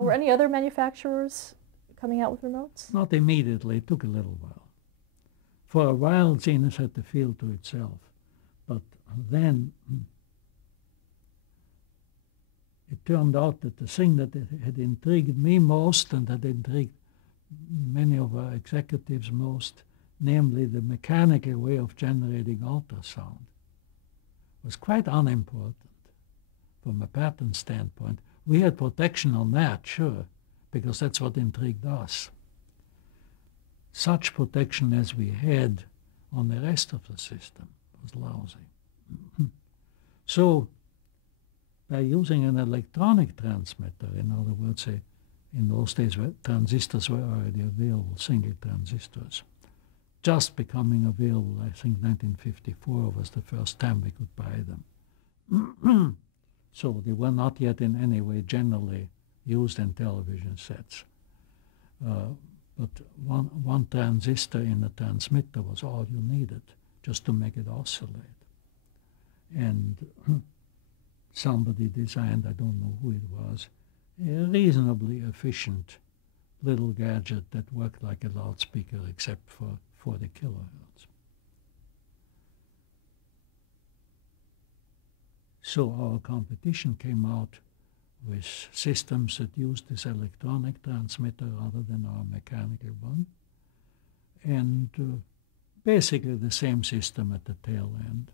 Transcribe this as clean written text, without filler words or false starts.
Were any other manufacturers coming out with remotes? Not immediately. It took a little while. For a while, Zenith had the field to itself. But then it turned out that the thing that had intrigued me most and that intrigued many of our executives most, namely the mechanical way of generating ultrasound, was quite unimportant from a patent standpoint. We had protection on that, sure, because that's what intrigued us. Such protection as we had on the rest of the system was lousy. So by using an electronic transmitter, in other words, in those days where transistors were already available, single transistors, just becoming available, I think 1954 was the first time we could buy them. So they were not yet in any way generally used in television sets. But one transistor in a transmitter was all you needed just to make it oscillate. And somebody designed, I don't know who it was, a reasonably efficient little gadget that worked like a loudspeaker except for 40 kilohertz. So our competition came out with systems that used this electronic transmitter rather than our mechanical one, and basically the same system at the tail end.